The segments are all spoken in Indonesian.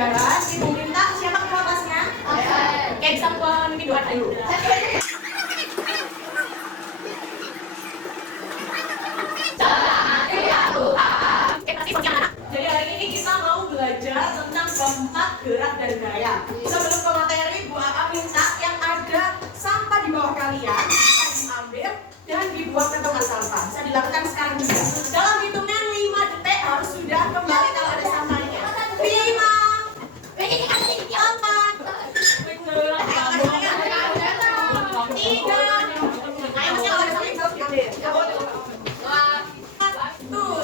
pembelajaran, Ibu minta siapa ketua kelasnya? Oke, bisa memimpin doa dulu. Jadi hari ini kita mau belajar tentang keempat gerak dan gaya. Sebelum ke materi, Bu Aa minta yang ada sampah di bawah kalian bisa diambil dan dibuang ke tempat sampah. Bisa dilakukan sekarang juga. Dalam hitungan 5 detik harus sudah kembali kalau ada sampahnya. 5, 4, 3,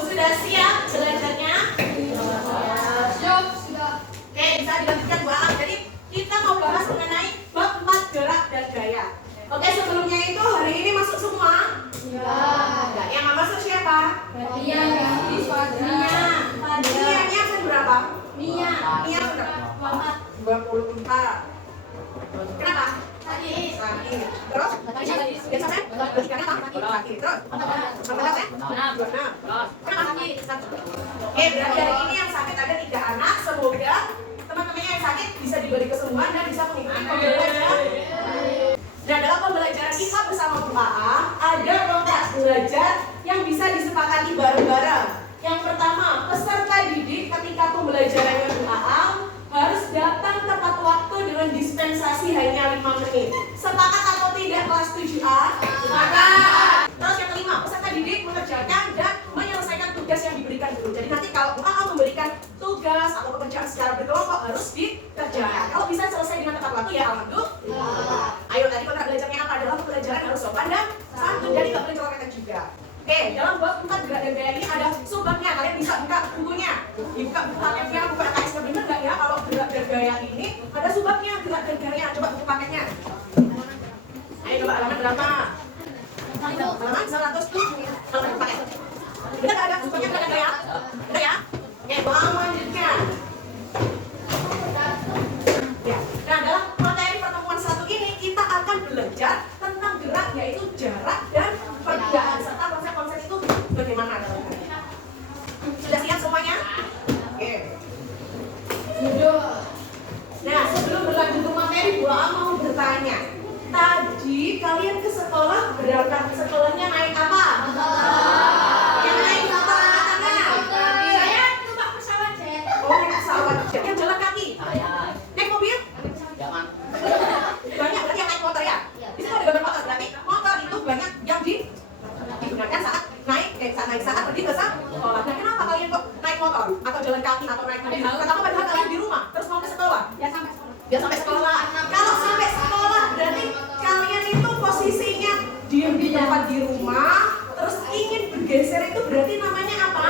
sudah siap belajarnya? Oke, bisa dilanjutkan Bu Aang. Jadi kita mau bahas mengenai bab 4 gerak dan gaya. Oke, sebelumnya itu hari ini masuk semua? Enggak. Yang nggak masuk siapa? Mia. Mianya berapa? Mia berapa? 24. Kenapa? Tadi. Terus? Dia sampai? Karena apa? Terus? Kenapa? Oke, berarti hari ini yang sakit ada 3 anak. Semoga teman-temannya yang sakit bisa diberi kesembuhan dan bisa mengikuti pembelajaran. Nah, dalam pembelajaran kita bersama Bu Aa, ada kelompok belajar yang bisa disepakati bareng-bareng. Yang pertama, peserta didik ketika pembelajarannya Bu Aa harus datang tepat waktu dengan dispensasi hanya 5 menit. Sepakat atau tidak kelas 7A? Sepakat. Terus yang kelima, peserta didik mengerjakan dan menyelesaikan tugas yang diberikan dulu. Jadi nanti kalau Bu Aa memberikan tugas atau pekerjaan secara berkelompok harus dikerjakan. Kalau bisa selesai dengan tepat waktu ya alhamdulillah. Ayo tadi kontrak belajarnya apa? Dalam pembelajaran harus sopan dan santun, jadi nggak boleh colok juga. Oke, dalam bab 4 gerak dan gaya ini ada subbabnya. Kalian bisa buka bukunya, dibuka buku paketnya, buku AKS-nya. Bener nggak ya kalau gerak dan gaya ini ada subbabnya, gerak dan gaya. Coba buku paketnya. Ayo coba halaman berapa? Halaman 107. Halaman paket. Kita nggak ada subbabnya gerak dan gaya? Udah ya? Oke, mau lanjutkan. Ya. Nah, dalam materi pertemuan 1 ini kita akan belajar tentang gerak, yaitu jarak dan perbedaan serta konsep-konsep itu bagaimana dalamnya. Sudah siap semuanya? Oke. Nah, sebelum berlanjut ke materi, Bu Aa mau bertanya. Tadi kalian ke sekolah, berangkat ke sekolahnya naik apa? Yang naik motor angkat tangan. Saya naik pesawat jet. Oh, naik pesawat jet. Yang jalan kaki? Naik mobil? Jangan. Banyak berarti yang naik motor ya? Di situ ada gambar motor, berarti motor itu banyak yang digunakan saat saat pergi ke sekolah. Nah, kenapa kalian kok naik motor atau jalan kaki atau naik mobil? Pertama padahal kalian di rumah terus mau ke sekolah. Biar sampai sekolah. Kalau sampai sekolah berarti kalian itu posisinya diam di tempat di rumah terus ingin bergeser, itu berarti namanya apa?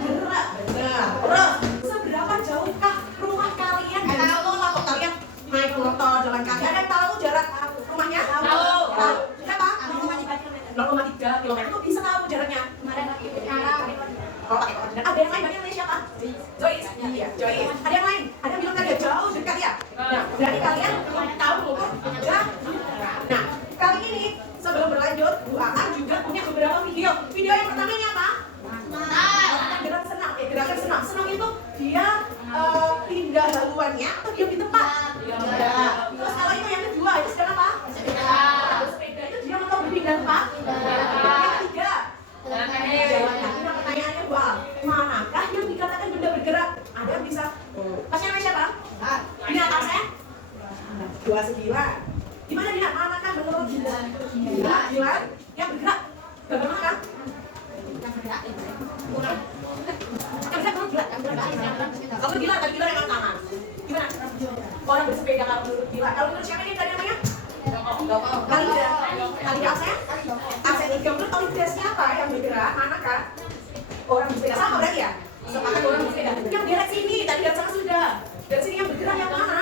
Gerak. Benar. Terus seberapa jauhkah rumah kalian dari sekolah? Kok kalian naik motor, jalan kaki? Ada yang tahu jarak rumahnya? Tahu. Berapa? 0,3 km. Kok bisa tahu jaraknya? Oh, pakai koordinat. Ada yang lain? Bagaimana siapa? Joyce. Iya, Joyce. Ada yang lain? Ada yang bilang tadi jauh dekat ya? Nah, berarti kalian tahu mengukur jarak. Nah, kali ini sebelum berlanjut, Bu Aa juga punya beberapa video. Video yang pertama ini apa? Gerakan senam. Gerakan senam. Senam itu dia pindah haluannya atau diam di tempat? Terus kalau itu yang kedua, itu sedang apa? Sepeda itu dia mau berpindah tempat? Yang ketiga, jalan kaki. Nah, pertanyaannya Bu Aa, manakah yang dikatakan benda bergerak? Ada yang bisa? Pasnya namanya siapa? Dina, absen? 29. Gimana Dina? Manakah menurut Dina yang bergerak? Gambar mana kan? Yang bergerak menurut Dila. Kalau Dila, tadi Dila yang angkat tangan. Gimana? Orang bersepeda kalau menurut Dila. Kalau menurut siapa ini tadi namanya? Kalida. Kalida absen? Absen 3. Menurut Kalida siapa yang bergerak? Manakah? Orang bersepeda sama berarti ya? Sepakat orang bersepeda. Yang direct sini, tadi dari sana sudah. Dari sini yang bergerak yang mana?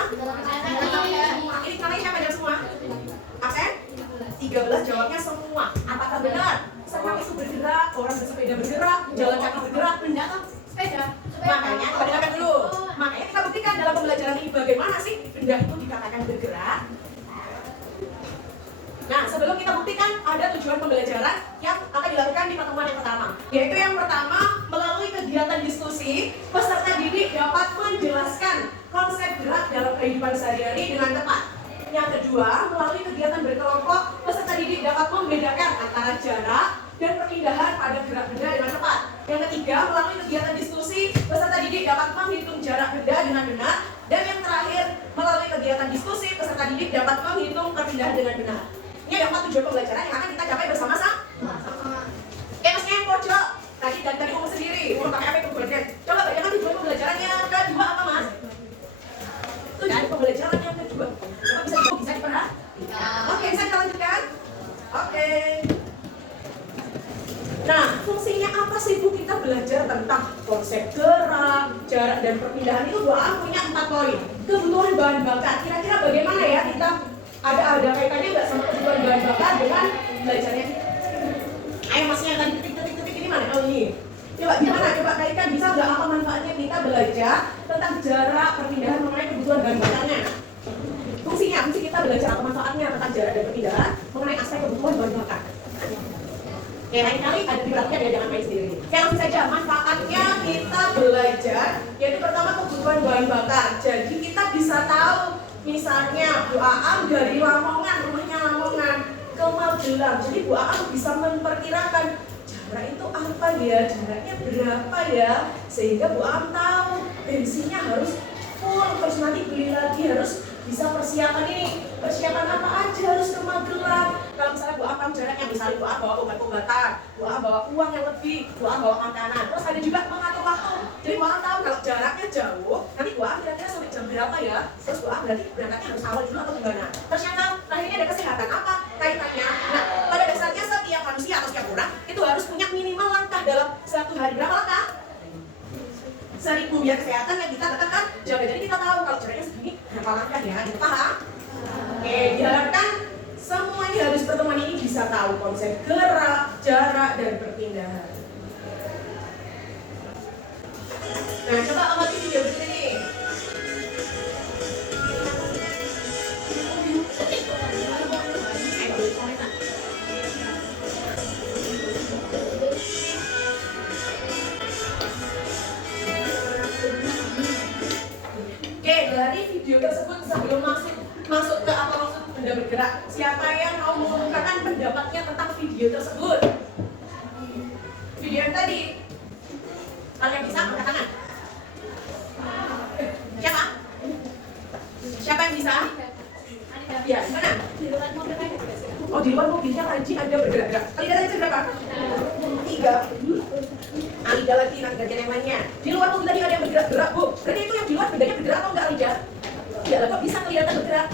Ini namanya siapa dan semua? Absen? 13, jawabnya semua. Apakah benar? Senam itu bergerak, orang bersepeda bergerak, jalan kaki bergerak, benda sepeda. Makanya, coba dengarkan dulu. Makanya kita buktikan dalam pembelajaran ini bagaimana sih benda itu dikatakan bergerak. Nah, sebelum kita buktikan, ada tujuan pembelajaran yang akan dilakukan di pertemuan yang pertama. Yaitu yang pertama, melalui kegiatan diskusi, peserta didik didik dapat menjelaskan konsep gerak dalam kehidupan sehari-hari dengan tepat. Yang kedua, melalui kegiatan berkelompok, peserta didik dapat membedakan antara jarak dan perpindahan pada gerak benda dengan tepat. Yang ketiga, melalui kegiatan diskusi, peserta didik dapat menghitung jarak benda dengan benar. Dan yang terakhir, melalui kegiatan diskusi, peserta didik dapat menghitung perpindahan dengan benar. Ini ada 4 tujuan pembelajaran yang akan kita capai bersama-sama. Oke, maksudnya yang pojok. Tadi umum sendiri, umum pakai apa itu pembelajaran? Coba bayangkan tujuan pembelajarannya kedua apa, Mas? Tujuan pembelajaran yang kedua. Coba bisa diperhatikan. Oke, bisa kita lanjutkan? Oke. Nah, fungsinya apa sih Bu kita belajar tentang konsep gerak, jarak, dan perpindahan itu punya 4 poin. Kebutuhan bahan bakar. Kira-kira bagaimana ya kita ada kaitannya nggak sama kebutuhan bahan bakar dengan belajarnya? Ayo masnya tadi titik-titik ini mana? Oh ini. Coba gimana? Coba kaitkan bisa nggak apa manfaatnya kita belajar tentang jarak, perpindahan mengenai kebutuhan bahan bakarnya? Fungsi kita belajar apa manfaatnya tentang jarak dan perpindahan mengenai aspek kebutuhan bahan bakar. Ya, lain kali ada diperhatikan ya, jangan main sendiri. Kayak langsung saja, manfaatnya kita belajar, yaitu pertama kebutuhan bahan bakar. Jadi kita bisa tahu, misalnya Bu Aam dari Lamongan, rumahnya Lamongan ke Magelang. Jadi Bu Aam bisa memperkirakan jarak itu apa ya, jaraknya berapa ya, sehingga Bu Aam tahu bensinnya harus full, terus nanti beli lagi harus bisa persiapan ini, persiapan apa aja harus ke Magelang. Kalau misalnya Bu Aam jaraknya, misalnya Bu Aam bawa obat-obatan, Bu Aam bawa uang yang lebih, Bu Aam bawa makanan. Terus ada juga mengatur waktu. Jadi Bu Aam tahu kalau jaraknya jauh, nanti Bu Aam kira-kira sampai jam berapa ya. Terus Bu Aam berarti berangkatnya harus awal dulu atau gimana. Terus yang terakhirnya ada kesehatan, apa kaitannya? Nah, pada dasarnya setiap manusia atau setiap orang itu harus punya minimal langkah dalam satu hari. Berapa langkah? 1000 ya, kesehatan yang kita tetapkan jaga. Jadi kita tahu kalau jaraknya segini berapa langkah ya, itu paham? Oke, diharapkan semuanya harus pertemuan ini bisa tahu konsep gerak, jarak, dan perpindahan. Nah, coba amati video berikut ini. Oke, dari video tersebut sebelum masuk ke apa maksud benda bergerak, siapa yang mau mengungkapkan pendapatnya tentang video tersebut? Video yang tadi. Kalau yang bisa angkat tangan. Siapa? Siapa yang bisa? Ya, mana? Oh, di luar mobilnya anjing ada bergerak-gerak. Alida tadi berapa? 3. Alida lagi, nanti gantian yang lainnya. Di luar mobil tadi ada yang bergerak-gerak, Bu. Berarti itu yang di luar bedanya bergerak atau enggak, Alida? Ya, kok bisa kelihatan bergerak?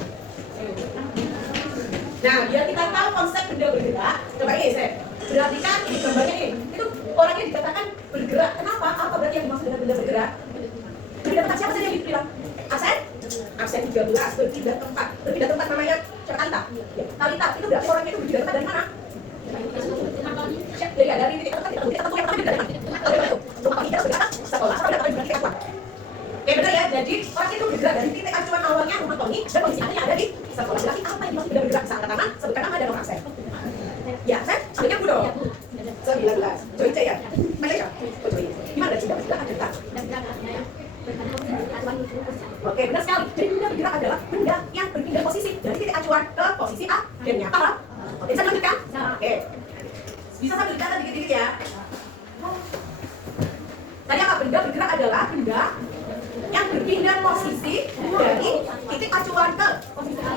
Nah, biar kita tahu konsep benda bergerak, coba ini saya perhatikan ini gambarnya ini. Itu orangnya dikatakan bergerak. Kenapa? Apa berarti yang dimaksud dengan benda bergerak? Berpindah tempat, siapa saja yang dipilih? Absen 13, berpindah tempat. Berpindah tempat namanya siapa? Talita. Ya, Talita itu berarti orangnya itu berpindah tempat dari mana? Dari titik tempat kita tentu yang pertama dari mana? Rumah kita sudah sekolah, atau dari titik acuan. Oke, benar ya. Jadi orang itu bergerak dari titik acuan awalnya rumah Tony dan posisi akhirnya ada di sekolah. Berarti apa yang dimaksud benda bergerak? Bisa angkat tangan, sebutkan nama dan nomor absen. Ya, saya ambilnya Bu dong. 19. Joy C ya? Mana ya? Oh, Joy. Gimana sudah bergerak ada tak? Oke, benar sekali. Jadi benda bergerak adalah benda yang berpindah posisi dari titik acuan ke posisi akhirnya. Paham? Oke, bisa lanjutkan? Oke. Bisa sambil dikata dikit-dikit ya. Tadi apa? Benda bergerak adalah benda yang berpindah posisi dari titik acuan ke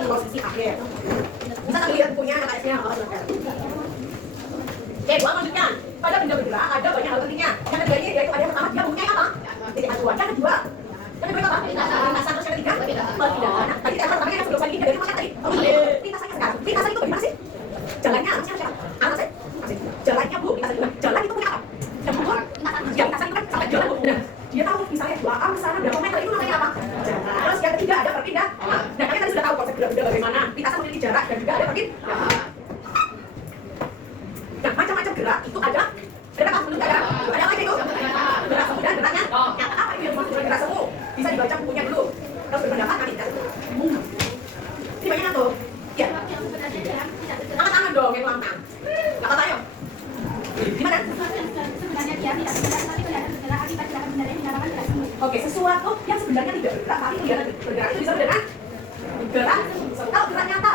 posisi akhir. Bisa sambil lihat bukunya, KS-nya. Oke, gua lanjutkan. Pada benda bergerak ada banyak hal pentingnya. Yang kedua ini yaitu ada yang pertama dia punya apa? Titik acuan. Yang kedua apa? Lintasan. Terus yang ketiga perpindahan. Nah, tadi yang pertama yang sebelum ini dari mana tadi? Lintasannya sekarang. Lintasan itu bagaimana sih? Jalannya siapa? Anak saya. Jalannya Bu, lintasan juga. Jalan itu punya apa? Yang kedua, ya lintasan itu kan sampai jalan Bu. Nah, dia tahu misalnya 2 am sana berapa meter itu namanya apa? Jarak. Terus yang ketiga ada perpindah. Nah, kalian tadi sudah tahu konsep benda bagaimana. Lintasan memiliki jarak dan juga ada perpindahan. Nah, macam-macam gerak itu ada apa? Belum ada. Ada apa itu? Gerak semu dan geraknya. Yang apa itu yang dimaksud gerak semu? Bisa dibaca bukunya dulu. Terus berpendapat nanti kita. Ini banyak tuh. Ya. Angkat tangan dong yang lantang. Angkat ayo. Gimana? Sebenarnya dia tidak bergerak, tapi kelihatan bergerak akibat gerakan benda lain. Oke, sesuatu yang sebenarnya tidak bergerak tapi kelihatan bergerak itu disebut dengan gerak. Kalau gerak nyata,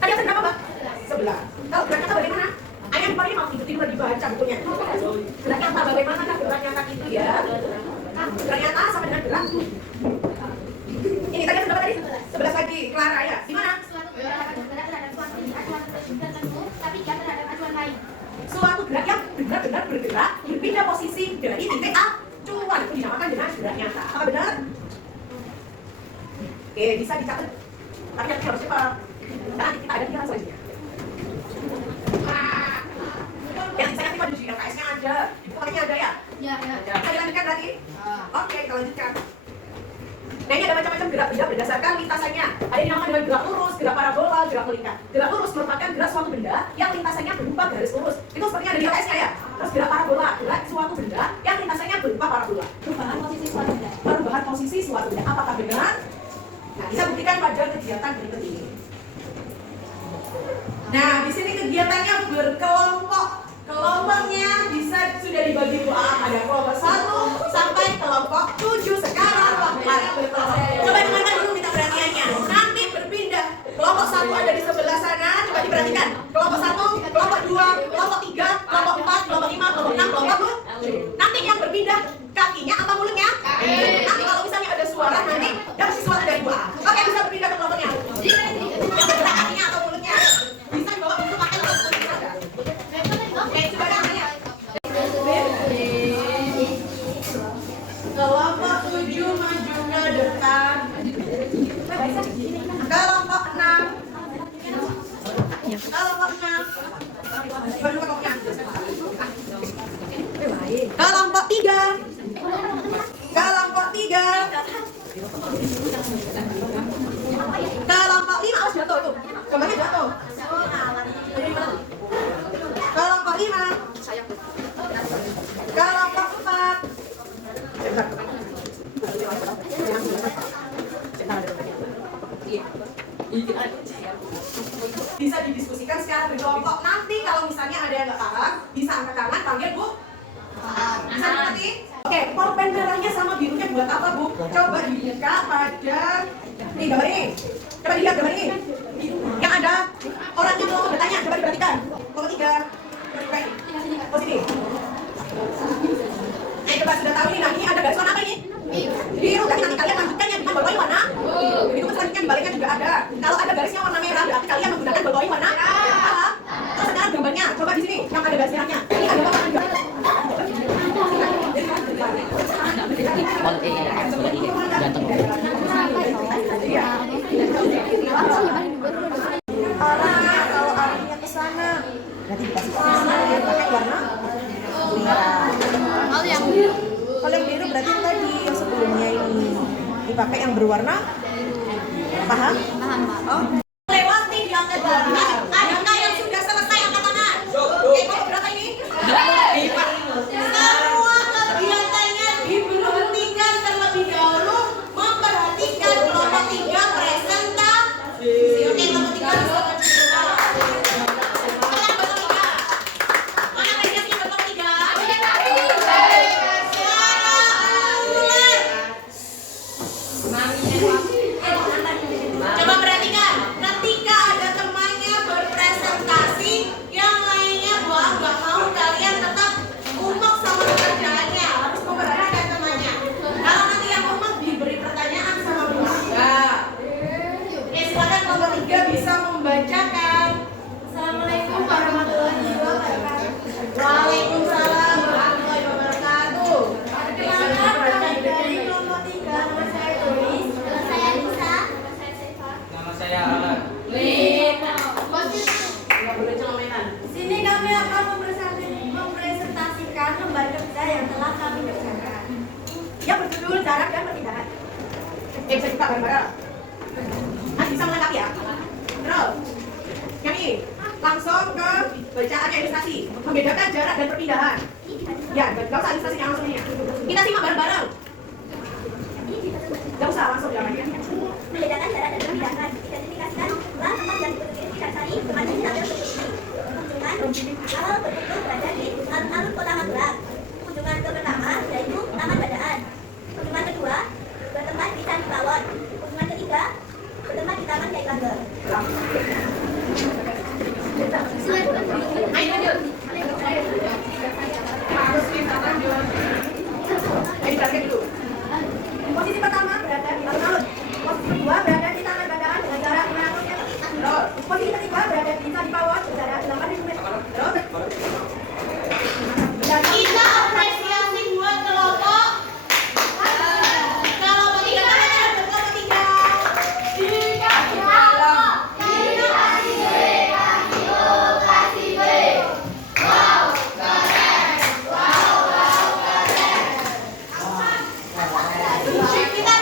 tadi yang berapa, Mbak? Sebelah. Kalau gerak nyata bagaimana? Ayah dipanggil mau tidur lagi baca bukunya. Gerak nyata bagaimana kan gerak nyata itu ya? Nah, gerak nyata sama dengan gerak. Ini tadi yang berapa tadi? 11 lagi, Clara ya. Di mana? Suatu gerak yang benar-benar bergerak berpindah posisi dari titik acuan itu dinamakan dengan gerak nyata. Apa benar? Oke, bisa dicatat. Tapi nanti harus cepat. Karena kita ada 3 selanjutnya. Yang saya nanti pada di LKS-nya ada, di bukunya ada ya? Ya. Bisa dilanjutkan berarti? Oke, kita lanjutkan. Nah, ini ada macam-macam gerak benda berdasarkan lintasannya. Ada yang dinamakan dengan gerak lurus, gerak parabola, gerak melingkar. Gerak lurus merupakan gerak suatu benda yang lintasannya berupa garis lurus. Itu seperti ada di LKS-nya ya. Terus gerak parabola, gerak suatu benda yang lintasannya berupa parabola. Perubahan posisi suatu benda. Perubahan posisi suatu benda. Apakah benar? Nah, bisa buktikan pada kegiatan berikut ini. Nah, di sini kegiatannya berkelompok. Kelompoknya bisa sudah dibagi dua. Ada kelompok 1 sampai kelompok 7 sekarang. Coba dengarkan dulu minta perhatiannya. Nanti berpindah. Kelompok 1 ada di sebelah sana. Coba diperhatikan. Kelompok 1, kelompok 2, kelompok 3, kelompok 4, kelompok 5, kelompok 6, kelompok 7. Nanti yang berpindah kakinya apa mulutnya? Nanti kalau misalnya ada suara nanti yang suara dari 2A. Oke, bisa berpindah ke kelompoknya. Yang bergerak kakinya atau mulutnya bisa dibawa untuk pakai kelompok saja. Oke, coba namanya. Kelompok 7 maju ke depan. Kelompok 6. Kelompok 6. Kelompok 3. Kelompok 3. Kelompok 5. Awas jatuh itu. Gambarnya jatuh. Kelompok 5. Kelompok 4. Bisa didiskusikan secara berkelompok. Nanti kalau misalnya ada yang nggak paham, bisa angkat tangan, panggil Bu. Bisa dimengerti? Oke, pulpen merahnya sama birunya buat apa, Bu? Coba dibuka pada nih gambar ini. Coba dilihat gambar ini. Yang ada orangnya mau bertanya, coba diperhatikan. Kelompok 3. Posisi. Coba sudah tahu ini, nah ini ada garis warna apa ini? Biru, jadi nanti kalian lanjutkan yang dengan berbagai warna. Begitu pun selanjutnya dibaliknya juga ada. Kalau ada garisnya warna merah, berarti kalian menggunakan berbagai warna. Terus sekarang gambarnya, coba di sini yang ada garis merahnya. Ini ada apa juga? Kalau arahnya ke sana, berarti dikasih pakai warna merah. Kalau yang biru berarti tadi yang sebelumnya ini dipakai yang berwarna. Paham? Paham, Pak. Oh. Lewati di angka 2. Adakah yang sudah selesai angkat tangan? Oke, kalau berapa ini? Semua kegiatannya diberhentikan terlebih dahulu. Memperhatikan kelompok 3 presentasi. Oke, kelompok 3 silakan. Coba perhatikan, ketika ada temannya berpresentasi, yang lainnya buang, gak mau kalian tetap umek sama pekerjaannya, harus memperhatikan temannya. Kalau nanti yang umek diberi pertanyaan sama buang. Oke, silakan kelompok 3 bisa membacakan. Assalamualaikum warahmatullahi wabarakatuh. Waalaikumsalam warahmatullahi wabarakatuh. Perkenalkan dari kelompok 3, nama saya tulis. Saya Lisa. Nama saya Alan. Sini kami akan mempresentasikan lembar kerja yang telah kami kerjakan. Yang berjudul jarak dan perpindahan. Bisa buka bareng-bareng. Bisa melengkapi ya. Terus, yang ini langsung ke bacaan ilustrasi. Membedakan jarak dan perpindahan. Ya, gak usah ilustrasinya langsung ini ya. Kita simak bareng-bareng. Gak usah langsung jawabannya. Membedakan jarak dan perpindahan. Identifikasikan ulang tempat yang berdiri di Daksari, tempatnya di tabel berikut ini. Kunjungan awal berbentuk berada di alun-alun Kota Magelang. Kunjungan ke pertama yaitu Taman Badaan. Kita